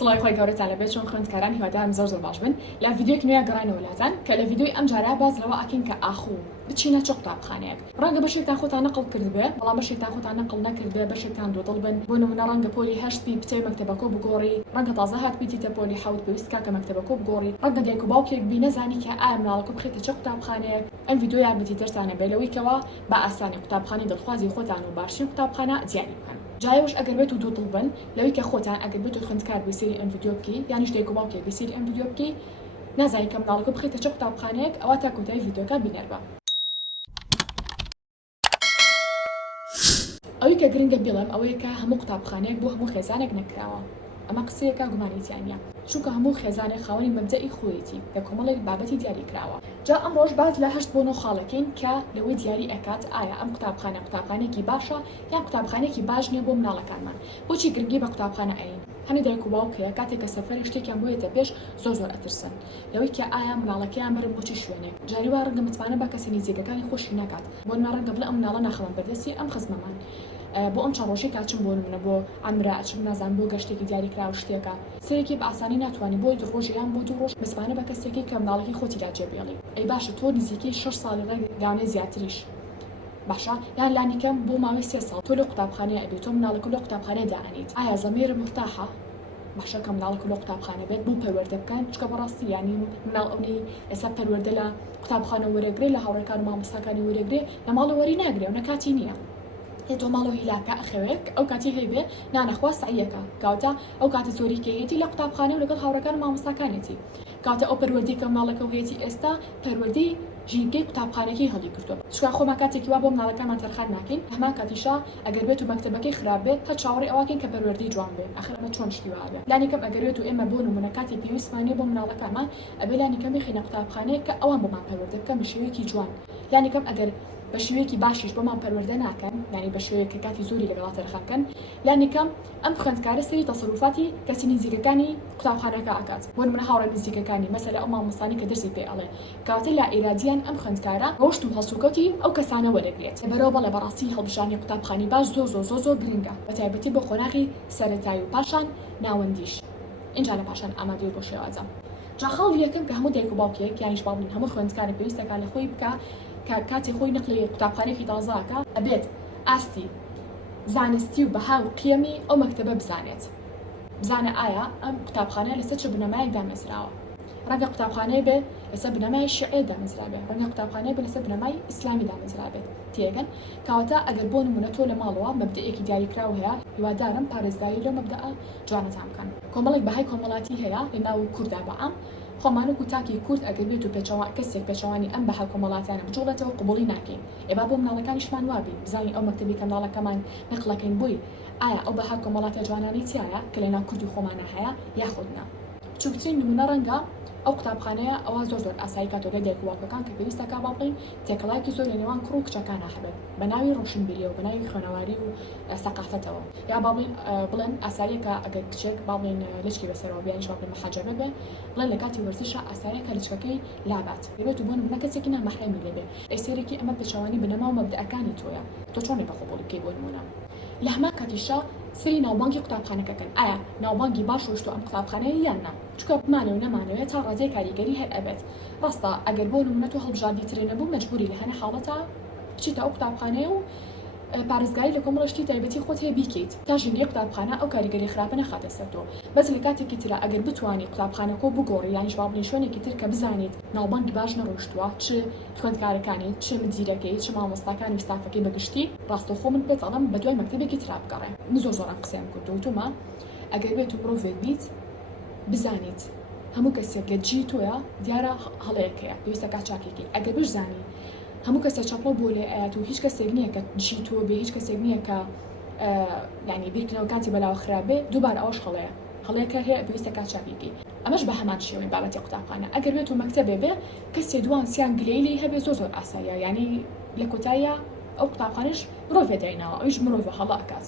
سڵای خۆی گەورەت لە بێت چۆن خوێندکاران هیوادارم زۆر باش بن لە ڤیدیۆیەک نوێ گەڕانەوە لاتان کە لە ڤیدیۆی ئەم جارە باز لەوە ئاکەین کە ئاخوو بچینە چ قوتابخانەیەک ڕەنگە بەشێکتان خۆتان نەقڵ کردبێ بەڵام بەشێکتان خۆتان نەقڵ نەکردبێ بەشێکتان دوودڵ بن بۆ نمونە ڕەنگە پۆلی 8 بی بچێ مەکتەبەکە بگۆڕی ڕەنگە تازە هات بیتیتە پۆلی 7 پێویست کە مەکتەبەکە بگۆڕی ڕەنگە دایک و باوکێک بی نەزانی کە ئایا منداڵەکە بخێتە چ قوتابخانەیەک ئەم ڤیدیۆ یارمەتی دەرتانە بێ لەوەیکەوە بە ئاسانی قوتابخانەی دڵخوازی خۆتان و باشترین قوتابخانە دیاری بکەن جایوش ئەگەر بێت و دوودڵ بن لەوەی کە خۆتان ئەگەر بێت و خوێندکار بێسیری ئەم ڤیدیۆ بکەی یانیش دایک و باوکێک بێسیری ئەم ڤیدیۆ بکەی نازانی کە منداڵەکە بخێتە چ قوتابخانەیەک ئەوە تا کۆتایی ڤیدیۆکە بینەربە ئەوەی کە گرنگە بڵێم ئەوەیە کە هەموو قوتابخانەیەک بۆ هەموو خێزانێک نەکراوە ئەمە قسەیەکە گومانیتیانە چونکە هەموو خێزانێک خاوەنی مەبدەئی خۆیەتی لە کۆمەڵێک بابەتی دیاری کراوە جا ئەمڕۆژ باز لە 8 بۆ 9 خاڵەکەین کە لەوەی دیاری ئەکات ئایا ئەم قوتابخانەیەکی باشە یان قوتابخانەیەکی باش نییە بۆ مناڵەکانمان بۆچی گرنگی بە قوتابخانە ئەین هەنی دایک و باوکەیە کاتێک کە سەفەرێک شتێکیان بۆیەتە پێش زۆر ئەترسن لەوەی کە ئایا مناڵەکەیان برن بۆچی شوێنێک جاری وا ڕەنگە متمانە بە کەسی نزیکەکانی خۆشی ناکات بۆ ڕەنگە بڵێ ئەم مناڵە ناخەوم بەدەستی ئەم خزمەمان بۆ ئەم چەند ڕۆژێک کاچم بۆ منە بۆ ئەمرا ئەچم نازان بۆ گەشتێکی دیاریکراوە شتێکە سەرێکی بە ئاسانی ناتوانانی بۆی ڕۆژیان بۆ 2 ڕۆژ مزمانە بە کەسێکی کە منداڵەکەی خۆتی لاجێبێڵی ئەی باشە تۆ نزیکەی 6 ساڵی ڕێگەیانەی زیاتریش باشە یان لانیکەم بۆ ماوەی 3 ساڵ تۆ لە قوتابخانەیە ئەبێت تۆ مناڵەکە لە قوتابخانەیە داهێنیت ئایا زەمێرە مرتاحە باشە کە مناڵەکە لە قوتابخانە بێت بوو پەروەردە بکەن چکە بەڕاستی ینی مناڵ ئەوەی ئێستا پەروەردە لە قوتابخانە وەرەگرێ لە هاوڕێکان و مامۆستاکانی وەرەگرێ لە ماڵە وەری ناگرێ و نەکاتی نییە تۆ ماڵەوە هیلاکە ئەخەوێک ئەو کاتی هەیبێ نانەخوا سعیەکە کاوتە ئەو کاتی زۆری کێتی لە قوتابخانە و لەگەڵ هاوڕەکان و مامۆستاکانێتی کاتە ئەو پەروەردی کە مناڵەکە هەیەی ئێستا پەروەردی ژینگەی قوتابخانەکەی هەڵی کردووە چکە خۆمان کاتێکی وا بۆ مناڵەکانمان تەرخان ناکەین هەمان کاتیشا ئەگەر بێت و مەکتەبەکەی خراپ بێت هەر چاوەڕێ ئەوەکەین کە پەروەردی جوان بێت ئەخر ئەمە چۆن شتی وابێ لانیکەم ئەگەر بێت و ئێمە بۆ نمونە کاتی پێویستمانێ بۆ مناڵەکانمان ئەبێ لانیکەم بخینە قوتابخانەیە کە ئەوان بۆمان پەروەردە بکەن بە شێوەیەکی جوان لانیکەم ئەگەر بە شێوەیەکی باشیش بۆمان پەروەردە ناکەن یعنی بە شێوەیەکە کاتی زۆری لەگەڵا تەرخانکەن لانیکەم ئەم خوێندکارە سەری تەسەروفاتی کەسی نزیکەکانی قوتابخانەکە ئاکات بۆ نمونە هاوڕێ نزیکەکانی مەسەلە ئەو مامۆستانی کە دەرسی پێ ئەڵێ کاتە لا ئێرادیان ئەم خوێندکارە ڕۆشت و هەڵسوکەوتی ئەو کەسانە وەرەگرێت بەرەوە بەڵێ بەڕاستی هەڵبژانی قوتابخانی باش زۆر گرنگە بە تایبەتی بۆ خۆناغی سەرەتایی و پاشان ناوەندیش اینجا لە پاشان ئامادەی بۆ شێوازە جا خاڵ یەکەم کە هەموو دایک و باوکێک یانیش باڵین هەموو خوێندکارە پێویستەکە لە خۆی بکە کاتی خۆی نقلی قوتابخانەیەکی تازاکە ئەبێت ئاستی زانستی و بەها و قیەمی ئەو مەکتەبە بزانێت بزانە ئایا ئەم قوتابخانە لەسەر چه بنەمایەک دامەزراوە ڕەنگە قوتابخانەیە بێ لەسەر بنەمای شیعێ دامەزرابێت ڕەنگە قوتابخانەیە بێ لەسەر بنەمای ئیسلامی دامەزرابێت تێگەن کەواتە ئەگەر بۆ نمونە تۆ لە ماڵەوە مەبدەیەکی دیاریکراو هەیە هیوادارم پارێزگاری لەو مەبدەە جوانەتان بکەن کۆمەڵێک بەهای کۆمەڵاتی هەیە لە ناو کووردا بەعام خۆمانە و تاکی کورد ئەگەر بێت و کەسێک پێچەوانی ئەم بەها کۆمەڵاتیانە بجوڵێتەوە قبوڵی ناکەین ئێبا بۆ مناڵەکانیشمان وابین بزانین ئەو مەکتەبی کە مناڵەکەمان نەقڵەکەین بووی ئایا ئەو بەها کۆمەڵاتە جوانانەی تایە کە لە ناو کوردی خۆمانە هەیە یاخودنا چووکترین نمونە ڕەنگە ئەو قوتابخانەیە ئەوە زۆر ئاسایی کاتۆگە دایکواکەکان کە پێویستەکە باڵین تێکەڵایەکی زۆر لە نێوان کوڕ و کچەکانە هەبێت بە ناوی ڕۆشنبیری و بە ناوی خوێنەواری و سەقافەتەوە یا بڵێن ئاساریەکە ئەگەر کچێک باڵێن لچکی بەسەرەوە بیانیش باڵێن مەحەجەبە بێ بڵێن لە کاتی وەرزشە ئاساریەکە لچکەکەی لابات دەبێت و بۆ نمونە کەسێکی نامەحرەمی لێبێ ئێسێرێکی ئەمە پێچەوانی بنەما و مەبدەئەکانی تۆیە تۆ چۆنێ بەخۆبڵی بکەی بۆ نمونە لە هەمان کاتیشا سری ناوبانگی قوتابخانەکەکەن ئایا ناوبانگی باش ڕۆشت و ئەم قوتابخانەیە یان نا چکە بمانە و نەمانەوێت تا ڕادەی کاریگەری هەر ئەبێت ڕاستە ئەگەر بۆ نمونە تۆ هەڵبژاردی ترێ نەبوو مەجبوری لە هەنە حاڵەتە بچیتە ئەو قوتابخانەیە و پارێزگاری لە کۆمەڵشتی تایبەتی خۆت هەیە بیکەیت تا ژنگی قوتابخانە ئەو کاریگەری خراپە نەخاتە سەر تۆ بەس لە کاتێکی ترە ئەگەر بتوانی قوتابخانەکە بگۆڕی یانیش باڵین شوێنێکی تر کە بزانیت ناوبانگی باش نەڕۆشتووە چ خوێندکارەکانی چ مدیرەکەی چ مامۆستاکان و ستافەکەی بەگشتی ڕاستەوخۆ من پێت ئەڵێم بە دوای مەکتەبێکی ترا بگەڕێ من زۆر قسەیان کردوتومە ئەگەر بێت و مرۆڤێک بیت بزانیت هەموو کەسێک لە جی تۆیە دیارە هەڵەیەکەیە پێویستە کاچاکێکی ئەگەر بزانی هەموو کەسە چاپڵە بۆ لێ ئاات و هیچ کەسێک نییە کە جی تۆ بێ هیچ کەسێک نییە کە ینی بیرکردنەوە کاتی بەلاوە خراپێ دووبار ئەوش هەڵەیەکە هەیە پێویستە کاچاکێکی ئەمەش بە هەمان شێوەی بابەتی قوتابخانە ئەگەر بێت و مەکتەبێ بێ کەسێ دوان سیان گلەیلی هەبێ زۆر ئاساییە ینی لە کۆتاییە ئەو قوتابخانەش مرۆڤێ دایناوە ئەویش مرۆڤە هەڵە ئەکات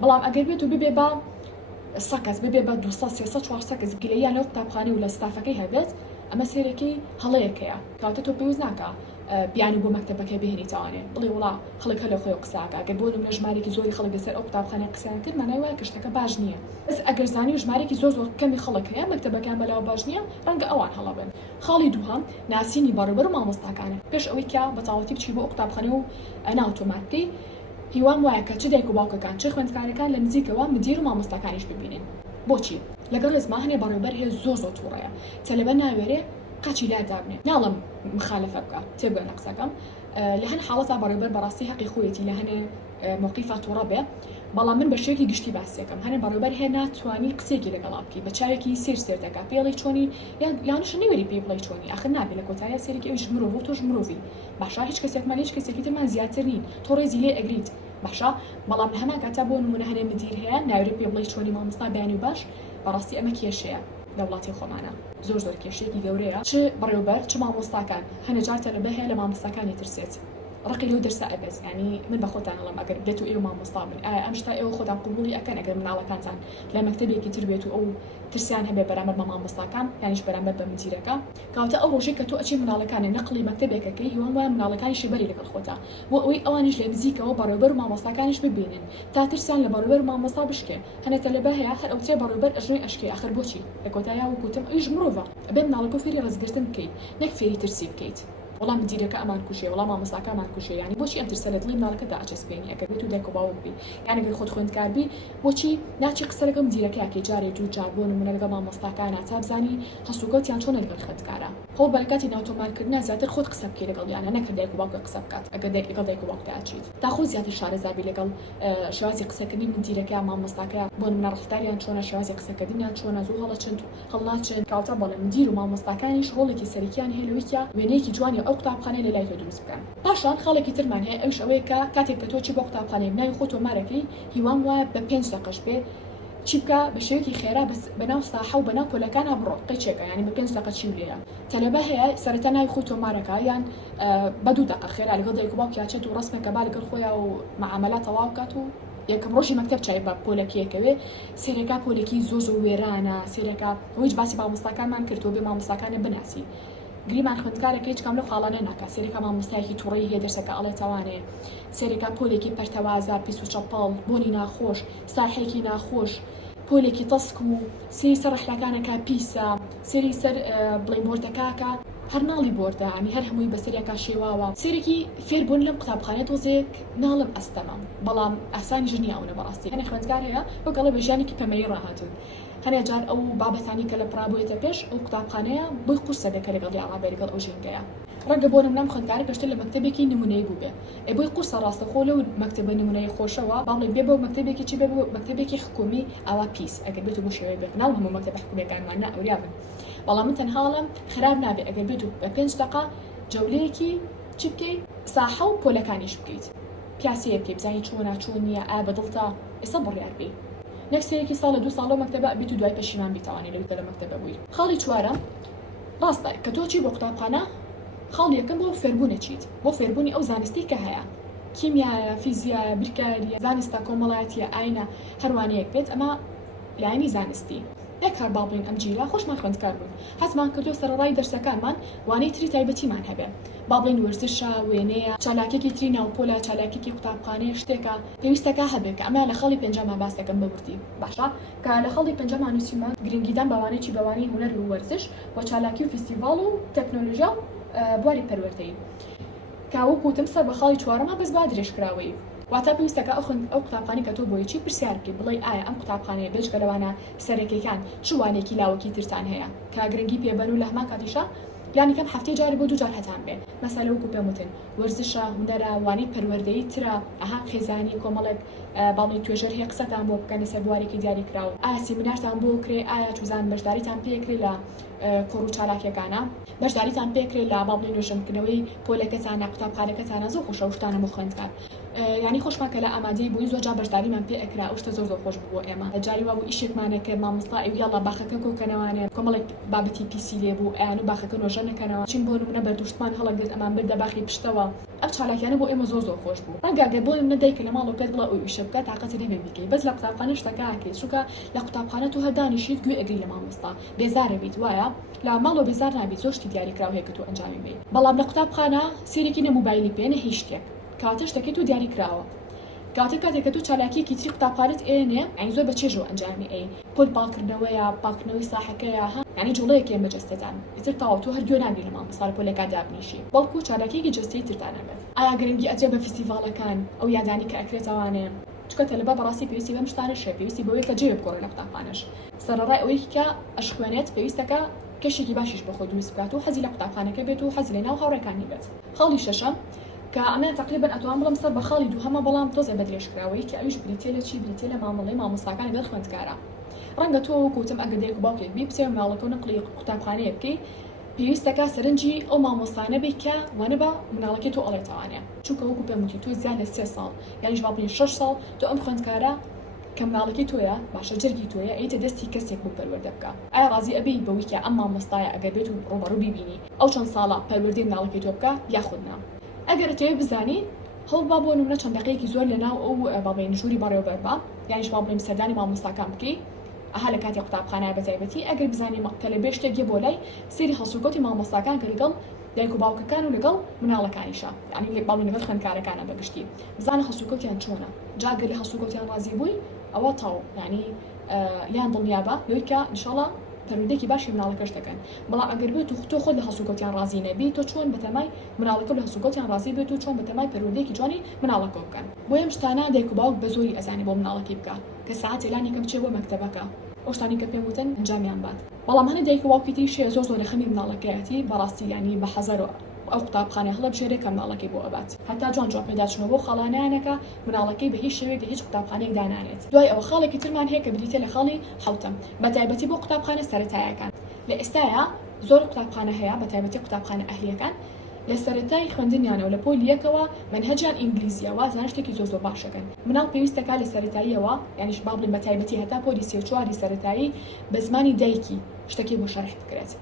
بەڵام ئەگەر بێت و ببێ بە سەکەس ببێ بە 200 300 400 کەس گلەیان لەو قوتابخانە و لە ستافەکەی هەبێت ئەمە سێرەکەی هەڵەیەکەیە کاتە تۆ پێویست ناکە بیان بۆ مەکتەبەکە بهێنیتەوانێ بڵێ وڵا خەڵک هەلە خۆی قساکە ئەگەر بۆ نمونە ژمارێکی زۆری خەڵک لەسەر ئەو قوتابخانە قسەیان کرد مانای وایە کە شتەکە باش نییە بەس ئەگەر زانی ژمارێکی زۆر کەمی خەڵک هەیە مەکتەبەکان بەلاو باش نییە ڕەنگە ئەوان هەڵەبن. خاڵی دووهەم ناسینی بەڕێوەبەر و مامۆستاکانە پێش ئەوەی کە بەتاواتی بچی بۆ ئەو قوتابخانە و ناوتۆماتکەی هیوام وایە کە چ دایک و باوکەکان چه خوێندکارەکان لە نزیکەوە مدیر و مامۆستاکانیش ببینن. بۆچی لەگەڵ ڕێزما هەنێ بەڕێوەبەر هەیە زۆر تووڕەیە تەلەبە ناوێرێ قاچی لا دابنێ ناڵم مخالفە بکە تێبگەن لە قسەکەم لە هەن حاڵەتا بەڕێوەبەر بەڕاستی حەقی خۆیەتی لە هەنێ موقیفە تووڕە بێ بەڵام من بە شێوەیەکی گشتی باسیەکەم هەنێ بەڕێوەبەر هەیە ناتوانی قسێکی لەگەڵا بکەی بە چاوێکی سێر دەکا پێڵی چۆنی یان لاانش نەوەری پێی بڵی چۆنی ئاخر نابێت لە کۆتایە سێرێکی ئەویش مرۆڤ و تۆش مرۆڤی باشا هیچ کەسێکمان هیچ کەسێکی ترمان زیاتر نین تۆ ڕێزی لێ ئەگریت باشا بەڵام لە هەمان کاتا بۆ نمونە هەنێ مدیر هەیە ناوێت پێ بڵی چۆنی مامۆستا بیانی و باش بەڕاستی ئەمە کێشەیە لە وڵاتی خۆمانە زۆر کێشەیەکی گەورەیە چ بەڕێوەبەر چ مامۆستاکان هەنەجار تەلەبە هەیە لە مامۆستاکانی ترسێت ڕقی لەو دەرسە ئەبێت ینی من بە خۆتان هەڵم ئەگەر بێت و ئێوە مامۆستا بن ئایا ئەم شتا ئێوە خۆتان قبوڵی ئەکەن ئەگەر مناڵەکانتان لە مەکتەبێکی تر بێت و ئەو ترسیان هەبێ بەرامبەر بە مامۆستاکان یانیش بەرامبەر بە مدیرەکە کەواتە ئەو ڕۆژێک کە تۆ ئەچی مناڵەکانی نەقلی مەکتەبێکەکەی هیوان وایە مناڵەکانیشی بەری لەگەڵ خۆتە بۆ ئەوەی ئەوانیش لە نزیکەوە بەڕێوەبەر و مامۆستاکانیش ببینن تا ترسیان لە بەڕێوەبەر و مامۆستا بشکێ هەنێ تەلەبە هەیە هەر ئەو تێ بەڕێوەبەر ئەژنۆی ئەشکێ ئاخر بۆچی لە کۆتایە وەکوتم ئەویش مرۆڤە ئەبێ مناڵەکە فێری ڕێزگرتن بکەیت نەک فێری ترسی بکەیت وەڵام مدیرەکە ئەمان کوشێ وەڵام مامۆستاکە ئەمان کوشێ ینی بۆچی ئەم ترسە لە دڵی مناڵەکەدا ئەچەسپێنی ئەگەر بێت و دایک و باوک بی یان ئەگەر خۆت خوێندکار بی بۆچی ناچی قسە لەگەڵ مدیرەکەیەکی جارێ دوو جار بۆ نمونە لەگەڵ مامۆستاکانە تا بزانی هەسوکەوتیان چۆنە لەگەڵ خوێندکارە هەوڵ بە کاتی ناوتۆمارکردنە زیاتر خۆت قسە بکەی لەگەڵ یانە نەکە دایک و باوکە قسە بکات ئەگەر لەگەڵ دایک و باوکدا ئاچیت تا خۆ زیاتر شارەزابی لەگەڵ شێوازی قسەکردنی مدیرەکە مامۆستاکەیە بۆ نمونە ڕەفتاریان چۆنە شێوازی قسەکردنیان چۆنە زوو هەڵەچن هەڵناچن کەواتە بەڵێ مدیر و مامۆستاکانیش ڕۆڵێکی سەرەکیان هەیە لەوەیکە وێنەیەکی جوانی ئەو قوتابخانەی لە لای تۆ دروست بکەن پاشان خاڵێکی ترمان هەیە ئەوش ئەوەیە کە کاتێک کە تۆ چی بۆ قوتابخانەیەک ناوی خۆ تۆمارەکەی هیوام وایە بە 5 دقەش بێ چی بکە بە شێوەیەکی خێرا بەناو ساحە و بەناو پۆلەکانە بڕۆ قەیچێکە ینی بە 5 دقە چی لێیە تەلەبە هەیە سەرەتا ناوی خۆی تۆمارەکە یان بە 2 دقە خێرا لەگەڵ دایک و باوکی ئاچێت و ڕەسمێکە با لەگەڵ خۆیان و معاملات تەواو بکات و یەکەم ڕۆژی مەکتەب چای بە پۆلەکیەکەوێ سێرەکە پۆلێکی زۆر وێرانە سێرەکە هیچ باسی مامۆستاکانمان کردو بێ مامۆستاکانە بناسی گریمان خوێندکارێک هیچ کام لەو خاڵانە ناکات سێرەکە مامۆستایەکی تووڕەیی هەیە دەرسەکە ئەڵێ تەوانێ سێرەکە پۆلێکی پەرتەوازە پیس و چەپەڵ بۆنی ناخۆش ساحێکی ناخۆش پۆلێکی تەسک و سێری سەر ڕەحلەکانەکە پیسە سێری سەر بڵێ بۆردەکەکە هەر ناڵی بۆردە ینی هەر هەمووی بەسەرێکا شێواوە سێرەکی فێربوون لەم قوتابخانە تۆزێک ناڵم ئەستەمە بەڵام ئاسانی ژنیاونە بەڕاستی هەنێ خوێندکار هەیە وەگەڵە بە ژیانێکی پەمەیی ڕاهاتون هەنێ جار ئەو بابەتانی کە لە پرابوویەتە پێش ئەو قوتابخانەیە بۆی قورسە دەکە لەگەڵ یاڕابێ لەگەڵ ئەو ژینگەیە ڕەنگە بۆ نمونە خوێندکاری پێشتر لە مەکتەبێکی نمونەیی بوو بێ بۆی قورسە ڕاستەخۆ لەو مەکتەبە نمونەی خۆشەوە باڵێ بێ بۆ مەکتەبێکی چی بێ بۆ مەکتەبێکی حکومی ئاوا پیس ئەگەر بێت بۆ شێوەیە بێت ناو هەموو مەکتەب حکومیەکانمان نا ئەوریا بن بەڵام من تەنهاڵم خراپ نابێ ئەگەر بێت بە 5 دقە جەولەیەکی چی بکەیت ساحە و پۆلەکانیش بکەیت پیاسەیە بکەیت بزانی چۆنە چۆن نییە ئا بەدڵتا ئێستا بڕیار بێ نەکسەیەکی ساڵە 2 ساڵە مەکتەبە بیت و دوای پەشیمان بیتوانێت لەوێتە لە مەکتەبە بووی خاڵی چوارە ڕاستە کە تۆ چی بۆ قوتابخانە خاڵ یەکەم بۆ فێربوونە چیت بۆ فێربوونی ئەو زانستی کە هەیە کیمیایە فیزیایە بیرکاریە زانستە کۆمەڵایەتیە ئاینە هەروانەیەک بێت ئەمە لایەنی زانستی یەک هەر باڵێن ئەم جیرە خۆشمان خوێندکار بوون حەزمان کردو سەرڕای دەرسەکانمان وانەی تری تایبەتیمان هەبێ با بڵێن وەرزشە وێنەیە چالاکێکی تری ناوپۆلە چالاکێکی قوتابخانەیە شتێکە پێویستەکە هەبێت کە ئەمە لە خەڵی پێنجەمان باس دەکەم بەورتی باشە کە لە خەڵی پێنجەمان نووسیمان گرنگیدان بەوانەیەکی بەوانەی هونەر و وەرزش و چالاکی و فیستیڤاڵ و تەکنۆلۆژیا و بواری پەروەردەیی کاوە کوتم سەر بە خاڵی چوارەمە بەس با درێژکراوەی واتە پێویستەکە ئەو قوتابخانەی کە تۆ بۆیەکی پرسیار بکەی بڵێ ئایا ئەم قوتابخانەیە بێجگە لەوانە سەرەکیەکان چ وانێکی لاوەکی ترتان هەیە کە گرنگی پێبەن و لە هەمان کاتیشە یانی کەم هەفتەی جارێ بۆ 2 جار هەتان بێ مەسەلە وەکو پێم وتن وەرزشە هونەرە وانەی پەروەردەیی ترە ئەها خێزانی کۆمەڵێک باڵێ توێژەر هەیە قسەتان بۆ بکەن لەسەر بوارێکی دیاری کراوە ئایا سیمینارتان بۆ کرێ ئایا چوزان بەشداریتان پێکرێ لە کۆڕ و چالاکیەکانە بەشداریتان پێکرێ لە باڵێ نوێژەمکردنەوەی پۆلەکەتانە قوتابخانەکەتانە زۆر خۆشە شتانە بۆ خوێندکار یعنی خۆشمان کە لە ئامادەی بووین زۆر جا بەشداریمان پێ ئەکرا ئەو شتە زۆر خۆش بوو ئێمە جاری وا بوو ئیشێکمانە کە مامۆستا یاڵا باخەکە کۆکەنەوانێ کۆمەڵێک بابەتی پیسی لێ بوو ئەیان و باخەکە نۆژە نەکەنەوە چین بۆ نمونە بەردوشتمان هەڵەگرت ئەمان بردە باخی پشتەوە ئەم چالاکیانە بۆ ئێمە زۆر خۆش بوو ڕەنگە بۆ منە دایکە لە ماڵەوە پێت بڵێ ئەو ئیشە بکە تااقەتی نەبێ بیکەی بەس لە قوتابخانە شتەکە ئەکەیت چونکە لە قوتابخانە تو هەردانیشیت گوێ ئەگری لە مامۆستا بێزارە بیت وایە لە ماڵەوە بێزار نابیت زۆر شتی دیاریکراو هەیە کە تۆ ئەنجامی بێ بەڵام لە قوتابخانە سیرێکی نە موبایلی پێنە هیچ شتێک کاتە شتێکی تو دیاریکراوە کاتێک تو چالاکیەکی تری قوتابخانەت ئێنێ ئەنی زۆر بە چێژەوە ئەنجامی ئەی پۆل پاڵکردنەوەیە پاکردنەوەی ساحەکەیە یعنی جوڵەیەکێن بە جەستەتان ئیتر تاوە تو هەر گوێ ناگری لە مامۆستا لە پۆلێکا دابنیشی بەڵکو چالاکیەکی جەستەی ترتانە بێت ئایا گرنگی ئەجێ بە فستیڤالەکان ئەو یادانی کە ئەکرێتەوانێ چکە تەلەبە بەڕاستی پێویستی بەم شتانە شێ پێویستی بەوەی کە جێ بگۆڕێ لە قوتابخانەش سەرەڕای ئەوەی کە ئەش خوێنێت پێویستەکە کەشێکی باشیش بە خۆ دروست بکات و حەزی لە قوتابخانەکە بێت و حەزی لە ناو هاوڕێکانی بێت خەڵی شەشەم کە ئەمە تقریبا ئەتوان بڵم سەر بە خاڵی دووهەمە بەڵام تۆزە بە درێژکراوەی کە ئەویش بریتێ لە چی بریتێ لە مامەڵەی مامۆستاکان لەگەڵ خوێندکارە ڕەنگە تۆ وەکوتم ئەگەر دایک و باوکێک بی بچێ ماڵەکە و نقلی قوتابخانەیە بکەی پێویستەکە سەرنجی ئەو مامۆستانە بێت کە وانە بە مناڵەکەی تۆ ئەڵێتەوانێ چونکە وەکو پێم وتی تۆ زیاد لە 3 ساڵ یانیش با بڵین 6 ساڵ تۆ ئەم خوێندکارە کە مناڵەکەی تۆیە باشە جەرگی تۆیە ئەیتە دەستی کەسێک بوو پەروەردە بکە ئایا ڕازی ئەبێ بەوەی کە ئەم مامۆستایە ئەگەر بێت و ڕۆبەڕوو بیبینی ئەو چەند ساڵە پەروەردەی مناڵەکەی تۆ بکە یاخودنا ئەگەر تۆ بزانی هەڵبا بۆ نمونە چەند دقەیەکی زۆر لەناو ئەو باڵێن ژووری بەڕێوەبەربا یانیش با بڵێم سەردانی مامۆستاکان بکەی ئەها لە کاتی قوتابخانە بەتایبەتی ئەگەر بزانانی کە لە بێ شتێک بۆ لای سێری هەڵسوکەوتی مامۆستاکان کە لەگەڵ دایک و باوکەکان و لەگەڵ مناڵەکانیشە یعنی باڵێن لەگەڵ خوێندکارەکانە بەگشتی بزانە هەڵسوکەوتیان چۆنە جاگەر لە هەڵسوکەوتیان ڕازی بووی ئەوە تاو یعنی لیان دڵنیابە لەوەی کە ئینشاڵڵا پەروەردەیەکی باشی مناڵەکەش دەکەن بەڵام ئەگەر بێت و تۆ خۆت لە هەڵسوکەوتیان ڕازی نەبی تۆ چۆن بەتەمای مناڵەکە لە هەڵسوکەوتیان ڕازی بێت و چۆن بەتەمای پەروەردەیەکی جوانی مناڵەکە بکەن بۆ ئەم شتانە دایک و باوک بە زۆری ئەزانی بۆ مناڵەکەی بکە کە ساعات ئێلانی کەم بچێ بۆ مەکتەبەکە ئەو شتانی کە پێم وتن ئەنجامیان بات بەڵام هەنە دایک و باوکی تریشێ زۆر لە خەمی مناڵەکەیەتی بەڕاستی ینی بە حەزەر ئەو قوتابخانە هەڵە بژێرێ کە مناڵەکەی بۆ ئەبات هەتا جوان جواب پێداچنەوە بۆ خەڵانیانەکە مناڵەکەی بە هیچ شێوەیەک لە هیچ قوتابخانەیەک دانانێت دوای ئەوە خاڵێکی ترمان هەیە کە بریتە لە خاڵی حوتەم بەتایبەتی بۆ قوتابخانە سەرەتاییەکان لە ئێستایا زۆر قوتابخانە هەیە بەتایبەتی قوتابخانە ئەهلیەکان لە سەرەتای خوێندنیانەوە لە پۆل یەکەوە منهەجیان ئینگلیزیەوە زانە شتێکی زۆر باشەکەن مناڵ پێویستەکە لە سەرەتاییەوە یانیش با بڵێن بەتایبەتی هەتا پۆلی 3-4 سەرەتایی بە زمانی دایکی شتێکی بۆ شەرح بکرێت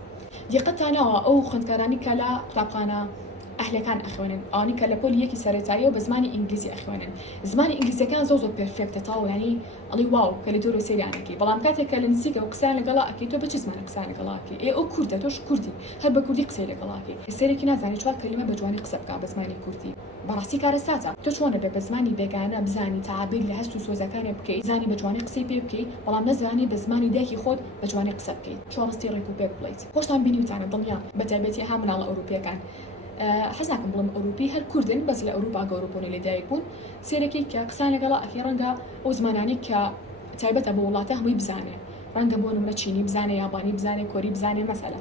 دیقەتانەوە ئەو خوێندکارانی کە لە قوتابخانە ئەهلەکان ئەخوێنن ئەوانی کە لە پۆلی یەکی سەرەتاییەوە بە زمانی ئینگلیزی ئەخوێنن زمانی ئینگلیزیەکان زۆر پێرفێکتە تاو ینی ئەڵی واو کە لە دۆرە سەیرانەکەی بەڵام کاتێک کە لە نزیکە و قسەیان لەگەڵا ئەکەی تۆ بە چ زمانە قسەیان لەگەڵاکەی ئەو کوردە تۆش کوردی هەر بە کوردی قسەی لەگەڵاکەی سەرێکی نازانی چوار کەلیمە بە جوانی قسە بکات بە زمانی کوردی بەڕاستی کارە ساتە تۆ چۆنە بێ بە زمانی بێگانە بزانی تعابیر لە هەست و سۆزەکانی بکەی زانی بە جوانی قسەی پێ بکەی بەڵام نەزانی بە زمانی دایکی خۆت بە جوانی قسە بکەیت چۆن ڕستی ڕێک و پێ بڵیت خۆشتان بینیوتانە دڵنیا بەتایبەتی ها مناڵە ئەوروپیەکان حەزاکەم بڵم ئەوروپی هەر کوردن بەس لە ئەوروپا گەورەبوون لەدایک بوون سێرەکی کە قسان لەگەڵا ئەخی ڕەنگە ئەو زمانانی کە تایبەتە بە وڵاتە هەمووی بزانێ ڕەنگە بۆ نمونە چینی بزانێ یابانی بزانێ کۆری بزانێ مەسەلە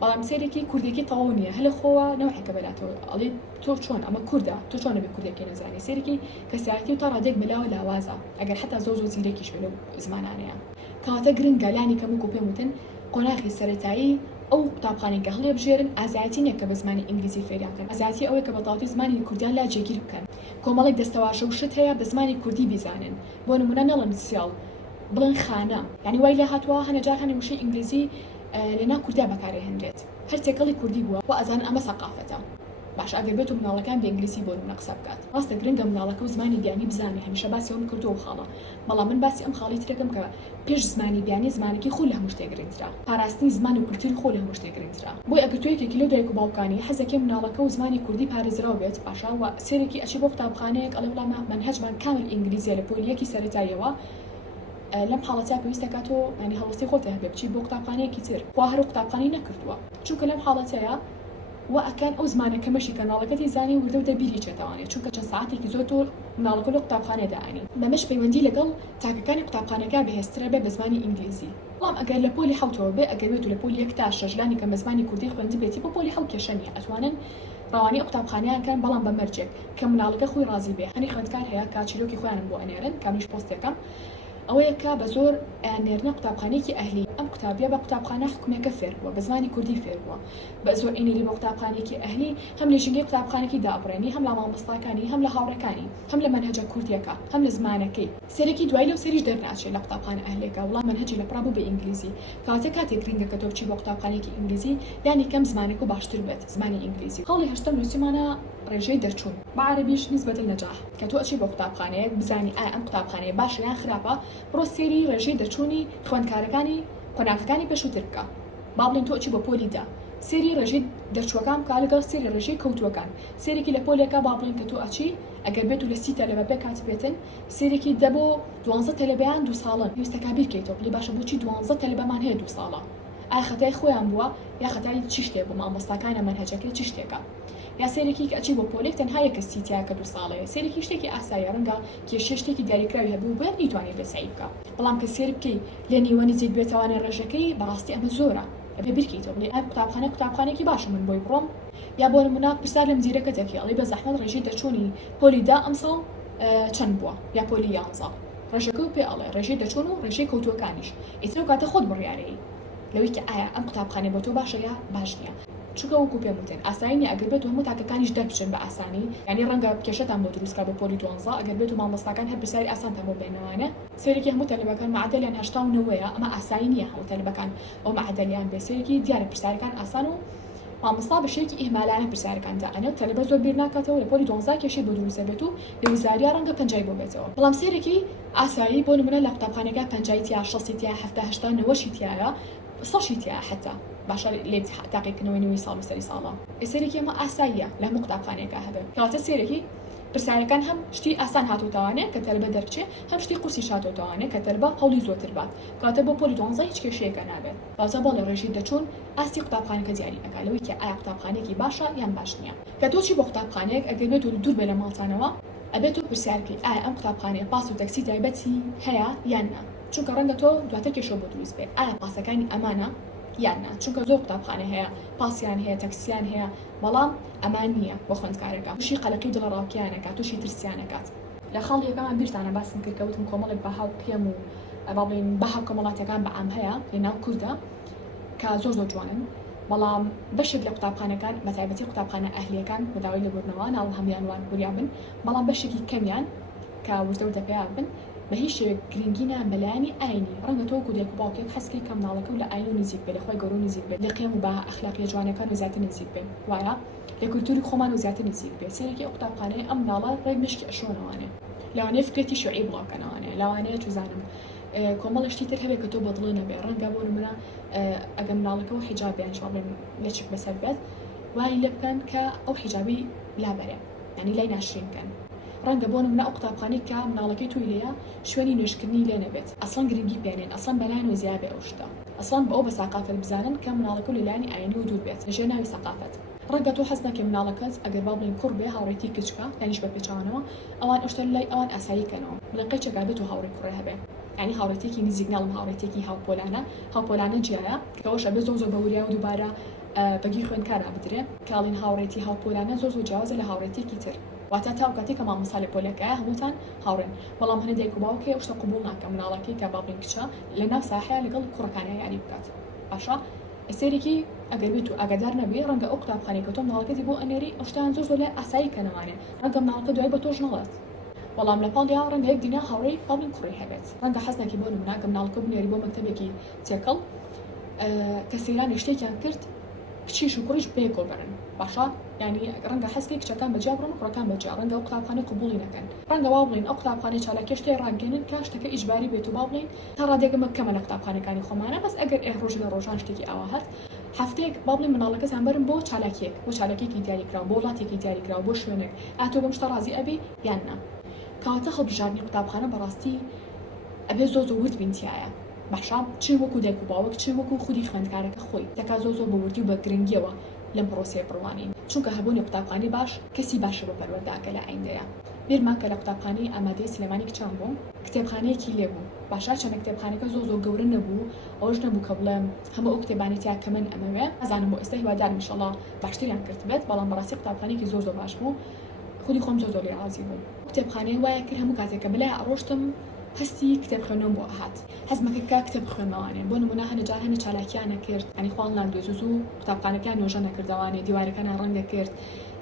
بەڵام سێرێکی کوردێکی تەواو نییە هەلە خۆوە نەوحێکە بەلاتەوە ئەڵێ تۆ چۆن ئەمە کووردە تۆ چۆنە بێ کوردێکی نەزانێ سێرێکی کەسایەتی و تا ڕادێک بەلاوە لاوازە ئەگەر حتا زۆر زیرێکیش بێ لەو زمانانەیە کەواتە گرنگە لانی کەم و پێم وتن قۆناغی سەرەتایی ئەو قوتابخانەی کە هەڵێ بژێرن ئازایەتی نییە کە بە زمانی ئینگلیزی فێریانکەن ئازایەتی ئەوەیە کە بەتەواوی زمانی کوردیان لا جێگیر بکەن کۆمەڵێک دەستەواژە و شت هەیە بە زمانی کوردی بیزانن بۆ نمونە نەڵەن سیاڵ بڵێن خانە یعنی وای لە هاتووە هەنەجار هەنێ وشەی ئینگلیزی لەنا کوردیا بەکارێ هێنرێت هەر تێکەڵی کوردی بووە و ئەزان ئەمە سەقافەتە باش ئەگەر بێت و مناڵەکان بە ئینگلیزی بۆ نمونە قسە بکات ڕاستە گرنگە مناڵەکە و زمانی بیانی بزانێ هەمیشە باسی ئەوم کردو و خاڵە بەڵام من باسی ئەم خاڵی ترەکەم کە پێش زمانی بیانی زمانێکی خۆ لە هەموو شتێک گرنگترا پاراستنی زمان و کولتوری خۆ لە هەموو شتێک گرنگترا بۆی ئەگەر تۆ یەکێکی لەو دایک و باوکانی حەزەکەی مناڵەکە و زمانی کوردی پارێزراو بێت باشە و سێرێکی ئەچی بۆ قوتابخانەیەک ئەڵێ وڵامە منهەجمان کامل ئینگلیزیە لە پۆلی یەکی سەرەتاییەوە لەم حاڵەتە پێویستە کاتۆ ینی هەڵستی خۆتە هەبێ بچی بۆ قوتابخانەیەکی تر خوا هەر قوتابخانەی نەکردووە چونکە لەم حاڵەتەیە و ئەکەن ئەو زمانەکە مەشی کەناڵەکەتی زانی وردە و دەبیری چێتەوانێت چونکە چەند ساعتێکی زۆر تۆ مناڵەکە لە قوتابخانەیەدا ئەنی بەمەش پەیوەندی لەگەڵ تاکەکانی قوتابخانەکە بەهێزترە بێ بە زمانی ئینگلیزی بەڵام ئەگەر لە پۆلی حوتەوە بێ ئەگەر بێت و لە پۆلی یەک تا شەژلانی کە بە زمانی کوردی خوێندی بێتی بۆ پۆلی حەوت کێشە نیە ئەتوانن ڕەوانی قوتابخانەیان کەن بەڵام بە مەرجێک کە مناڵەکە خۆی ڕازی بێ هەنی خوێندکار هەیە کاچیرۆکی خۆیانم بۆ ئەنێرن کامیش پۆستێکم ئەوەیە کە بە زۆر نێرنە قوتابخانەیەکی ئەهلی ئەم قوتابیە بە قوتابخانە حکومەکە فێر بووە بە زمانی کوردی فێر بووە بە زۆر ئینێری بە قوتابخانێکی ئەهلی هەم لە ژینگەی قوتابخانێکی دابڕێنی هەم لە مامۆستاکانی هەم لە هاوڕەکانی هەم لە منهەجە کوردیەکە هەم لە زمانەکەی سەرێکی دوای لەو سەریش دەرناچێت لە قوتابخانە ئەهلێکە وڵام منهەجی لە پڕابوو بە ئینگلیزی کاتە کاتێک گرنگە کە تۆ بچی بۆ قوتابخانێکی ئینگلیزی یانی کەم زمانێک و باشتر بێت زمانی ئینگلیزی خاڵی هەشتم نووسیمانە ڕێژەی دەرچوون بە عەرەبیش نسبەت النەجاح کە تۆ ئەچی بۆ قوتابخانەیەک بزانی ئایا ئەم قوتابخانەیە باشە یان خراپە بڕۆ سێری ڕێژەی دەرچوونی خوێندکارەکانی قۆناغەکانی پێشووتر بکە با بڵێن تۆ ئەچی بۆ پۆلیدا سێری ڕێژەی دەرچووەکان بکە لەگەڵ سێری ڕێژەی کەوتووەکان سێرێکی لە پۆلێکە با بڵێن کە تۆ ئەچی ئەگەر بێت و لە 30 تەلەبە بێ کات بێتن سێرێکی دە بۆ 12 تەلەبەیان 2 ساڵن پێویستە بیرکەیتەوە بڵێ باشە بۆچی 12 تەلەبەمان هەیە 2 ساڵە ئایا خەتای خۆیان بووە یا خەتای چی شتێک بوو مامۆستاکانە منهەجەکەی چی شتێکە یا سێرێکی کە ئەچی بۆ پۆلێک تەنها یەکە سیتیا کە 2 ساڵەیە سێرێکی شتێکی ئاساییە ڕەنگە کێشە شتێکی دیاریکراوی هەبوو بێت نیتوانێت بێسایی بکە بەڵام کە سێر بکەی لێ نیوە نزیک بێتەوانێ ڕێژەکەی بەڕاستی ئەمە زۆرە ئەبێ بیرکەیتەوە بڵێ ئەم قوتابخانەیەکی باشە من بۆی بڕۆم یا بۆ نمونە پرسیار لە مدیرەکە دەکەی بە زەحمەت ڕێژەی دەرچوونی پۆلیدا ئەمساڵ چەند بووە یا پۆلی 11 ڕێژەکە و پێ ئەڵێ ڕێژەی دەچوون و ڕێژەی کەوتووەکانیش ئیتر کاتە خۆت بڕیارەیە لەوەی کە ئایا ئەم قوتابخانەی بۆ تۆ باشە یا باش نییە چونکە وەکو پێم وتێن ئاسایی ئەگەر بێت و هەموو تاکەکانیش دەربچن بە ئاسانی یعنی ڕەنگە کێشەتان بۆ دروستکە بە پۆلی 12 ئەگەر بێت و مامۆستاکان هەر پرسیاری ئاسانتان بۆ بێنەوانە سێرێکی هەموو تەلەبەکان معدەلیان 89ەیە ئەمە ئاسایی نییە هەموو تەلەبەکان ئەو معدەلیان بێ سێرێکی دیارە پرسیارەکان ئاسان و مامۆستا بەشێکی ئیهمالانە پرسیارەکان دائەنێ و تەلەبە زۆر بیر ناکاتەوە لە پۆلی 12 کێشەی بۆ دروستە بێت و لە ویزاریا ڕەنگە 50 بۆ بێتەوە بەڵام سێرێکی ئاسایی بۆ نمونە لە قوتابخانەکە 50 تیا 60 تیا 70 80 90 تیایە سەشی تیا حتا باشە لێ تاقیکردنەوەی نوێی ساڵ سەری ساڵە سێرێکی ئەمە ئاساییە لە هەموو قوتابخانەیەکە هەبێت کەواتە سێرێکی پرسیارەکان هەم شتی ئاسان هاتووتەوانێت کە تەلەبە دەربچێ هەم شتی قورسی هاتووتەوانێت کە تەلەبە هەوڵی زۆرتر بات کەواتە بۆ پۆلی 12 هیچ کێشەیەکە نابێت کەواتە بۆ لە ڕێژەی دەچوون ئاستی قوتابخانەکە دیاری ئەکا لەوەی کە ئایا قوتابخانەیەکی باشە یان باش نییە کە تۆچی بۆ قوتابخانەیەک ئەگەر بێت و دوور بێ لە ماڵتانەوە ئەبێت و پرسیارکەی ئایا ئەم قوتابخانەیە پاس و تەکسی تایبەتی هەیە یان نا چونکە ڕەنگە تۆ دواتر کێشە بۆ دروست بێت ئایا پاسەکانی ئەمانە یاننا چونکە زۆر قوتابخانە هەیە پاسیان هەیە تەکسیان هەیە بەڵام ئەمان نییە بۆ خوێندکارەکە تووشی قەلەقی دڵڕاوکیانەکات تووشی ترسیانەکات لە خاڵ یەکەمان بیرتانە باسم کرد کەوتم کۆمەڵێک بەهاو پێم و با بڵین بەهاو کۆمەڵاتەکان بە ئام هەیە لەناو کوردە کە زۆر جوانن بەڵام بەشێک لە قوتابخانەکان بە تایبەتی قوتابخانە ئەهلیەکان بەداوای لەبوورنەوە ناڵ هەمیان وان وریا بن بەڵام بەشێکی کەمیان کە وردە پێیان بن بە هیچ شێوێک گرنگینە مەلایانی ئاینی ڕەنگە تۆ و دێک و باوکێک حەسکی کەم ناڵەکە و لە ئاین و نزیک بێ لەخوای گەورە و نزیک بێت لە قێم و بە ئەخلاقی جوانەکان و زیاتر نزیک بێ وایە لە کولتوری خۆمان و زیاتر نزیک بێ سێرێکی ئەو قوتابخانەیە ئەم ناڵە ڕێک مشکی ئەشۆنەوانێ لەوانەیە فکرێتی شیوعی بڵاوکەنەوانێ لەوانەیە توزانم کۆمەڵشتی تر هەبێت کە تۆ بەدڵێ نەبێ ڕەنگە بۆ نمونە ئەگەر مناڵەکەەوە حیجابیان شڵێن لە چک بەسەر بێت وای لێ بکەن کە ئەو حیجابی لابەرێ ینی لای ناشرینکەن ڕەنگە بۆ نمونە ئەو قوتابخانەی کە مناڵەکەی توی لێیە شوێنی نوێشکردنی لێ نەبێت ئەسڵەن گرنگی پێنێن ئەسڵەن بەلایەن و زیابێ ئەو شتە ئەسڵەن بە ئەو بە ساقافەت بزانن کە مناڵەکە و لەلایەنی ئاینی و دوور بێت لەژێر ناوی ساقافەت ڕەنگە تۆ حەز ناکەی مناڵەکەت ئەگەر با بڵین کوڕ بێ هاوڕێتی کچکە یانیش بە پێچوانەوە ئەوان ئەشتە لای ئەوان ئاساییکەنەوە بڵێ چەکە بێت و هاوڕێی کوڕێ هەبێ ینی هاوڕێتێکی نزیک ناڵم هاوڕێتێکی هاوپۆلانە جیایە کەەوەش ئەبێ زۆر بە وریا و دووبارە بەگی خوێندکارا بدرێ کاڵین هاوڕێتی هاوپۆلانە زۆر جیاوازە لە هاوڕێتێکی تر واتە تا کاتی کە مامۆستا لە پۆلەکەیە هەمووتان هاوڕێن بەڵام هەنێ دایک و باوکێ شتە قبول ناکە مناڵەکەی کە با بڵین کچە لە ناو ساحەیە لەگەڵ کوڕەکانە یاری بکات باشە سێرێکی ئەگەر بێت و ئاگادار نەبێ ڕەنگە ئەو قوتابخانەی کە تۆ مناڵەکەتی بۆ ئەنێری ئەو شتیان زۆر لای ئاسایی کەنەوانێ ڕەنگە مناڵەکە دوای بە تۆش نەڵێت بەڵام لە پاڵیا ڕەنگە یەک دینا هاوڕێی باڵین کوڕی هەبێت ڕەنگە حەز ناکەی بۆ نمونە کە مناڵەکە بنێری بۆ مەکتەبێکی تێکەڵ کە سەیرانی شتێکیان کرد کچیش و کوڕیش پێکۆ بەرن باشە ینی ڕەنگە حەزکەی کچەکان بەجیا بڕن و کوڕەکان بەجیا ڕەنگە ئەو قوتابخانەی قبوڵی نەکەن ڕەنگە وا بڵین ئەو قوتابخانەی چالاکی شتێ ڕاگەنن کە شتەکە ئیجباری بێت و با بڵین تا ڕادێگەمە کەمە لە قوتابخانەکانی خۆمانە بەس ئەگەر ڕۆژ لە ڕۆژان شتێکی ئاوا هەت هەفتەیەک با بڵین مناڵەکەتان بەرن بۆ چالاکیەک بۆ چالاکیێکی دیاریکراوە بۆ وڵاتێکی دیاریکراوە بۆ شوێنێک ئاتۆ بەم شتە ڕازی ئەبی یان نا کەواتە هەڵبژاردننی قوتابخانە بەڕاستی ئەبێ زۆر ورد بینتیایە باشە چی وەکو دایک و باوک چی وەکو خودی خوێندکارەکە خۆی دەکا زۆر بە وردی و بە گرنگیەوە لەم پرۆسەیە بڕوانین چونکە هەبوونی قوتابخانەی باش کەسی باشە بە پەروەردەکە لە ئایندەیە بیرمان کە لە قوتابخانەی ئامادەی سلێمانی کچان بوو کتێبخانەیەکی لێبوو باشە چەندە کتێبخانەکە زۆر گەورە نەبوو ئەوەش نەبوو کە بڵێم هەموو ئەو کتێبانێتیا کە من ئەمەوێ ئەزانم بۆ ئێستا هیوادارم ئینشەڵڵا باشتریان کرد بێت بەڵام بەڕاستی قوتابخانەیەکی زۆر باش بوو خودی خۆم زۆر لێ ڕازی بووم کتێبخانەی وایە کرد هەموو کاتێک کە بەلای ئەڕۆشتم هەستی کتێب خوێنەوە بۆ ئاهات حەزمەکە کتێب خوێنەوانێ بۆ نمونە هەنەجار هەنە چالاکیانە کرد ینی خواڵ لاندوێ زوو قوتابخانەکان نۆژە نەکردوانێ دیوارەکانە ڕەنگە کرد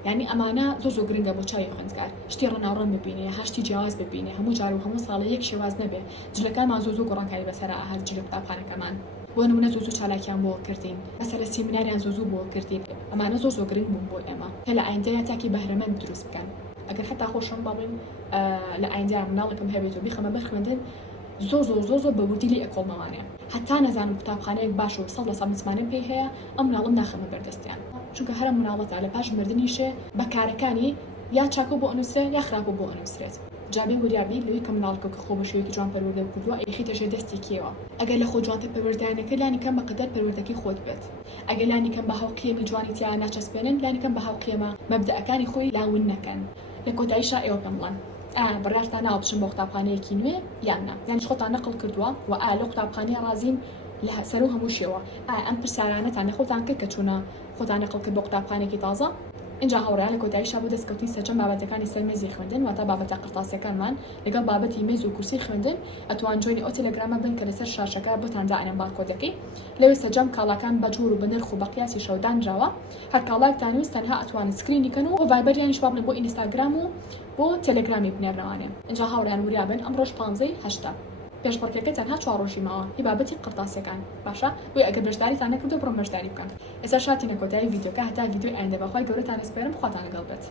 ینی ئەمانە زۆر گرنگە بۆ چاوی خوێندکار شتی ڕەناوڕەن ببینێ هەشتی جیاواز ببینێ هەموو جار و هەموو ساڵە یەک شێواز نەبێ جلەکانمان زۆر گۆڕانکاری بەسەر ئاهات جلە قوتابخانەکەمان بۆ نمونە زوو چالاکیان بۆ کردین مەسەلە سیمیناریان زوو بۆ کردین ئەمانە زۆر گرنگ بوون بۆ ئێمە کە لە ئایندەیە تاکی بەهرەمەند دروست بکەن ئەگەر حتا خۆشم بڵین لە ئایندەیە مناڵێکم هەبێت و بیخەمە بەر خوێندن زۆر بە وردی لێ ئەکۆڵمەوانێ حتا نەزانم قوتابخانەیەک باش و 100% متمانە پێی هەیە ئەم مناڵم ناخەمە بەردەستیان چونکە هەرە مناڵەتە لە پاش مردنیشێ بەکارەکانی یا چاکۆ بۆ ئەنووسرێت یا خراپە بۆ ئەنووسرێت جابێ وریابی لەوەی کە مناڵکە کە خۆ بە شێوەیەکی جوان پەروەردە کردووە ئەیخیتەژێ دەستی کێوە ئەگەر لە خۆ جوانتە پەروەردەیانەکە لانیکەم بەقەدەر پەروەردەکەی خۆت بێت ئەگەر لانیکەم بە هاوقیەمی جوانیتیا ناچەسپێنن لانیکەم بە هاوقیەمە مەبدەئەکانی خۆی لاون نەکەن لە کۆتاییشا ئێوە پێم بڵێن بڕارتان ناوە بچن بۆ قوتابخانەیەکی نوێ یان نا یان خۆتان نەقڵ کردووە و لە قوتابخانەیە رازین لە سەر و هەموو شێوە ئەم پرسیارانەتان خۆتان کرد کە چوونە خۆتان نەقڵ کرد بۆ قوتابخانێکی تازە اینجا هەوڕیان لە کۆتاییشا بۆ دەستکەوتنی سەرجەم بابەتەکانی سەر مێزی خوێندن واتە بابەتە قرتاسیەکانمان لەگەڵ بابەتی مێز و کورسی خوێندن ئەتوان جۆینی ئەو تەلەگرامە بن کە لەسەر شاشەکە بۆتان دائنێن بارکۆدەکەی لەوێ سەرجەم کاڵاکان بە جوور و بە نرخ و بە قیاسی شەودانراوە هەر کاڵاکتان ویست تەنها ئەتوانن سکرینی کەن و ڤایبەریانیش با بڵێن بۆ ئینستاگرام و بۆ تەلەگرامی بنێرنەوانێ اینجا هەوڕیان وریابن ئەمڕۆژ 15/8 پێشبڕکێکە تەنها 4 ڕۆژی ماوە هی بابەتی قرتاسیەکان باشە بۆی ئەگەر بەشداریتان نەکردو بڕۆ بەشداری بکەن ئێستا شاتینە کۆتایی ڤیدیۆکە هەتا ڤیدیۆی ئایندە بەخوای گەورەتان ئەسپێرم خواتان لەگەڵ بێت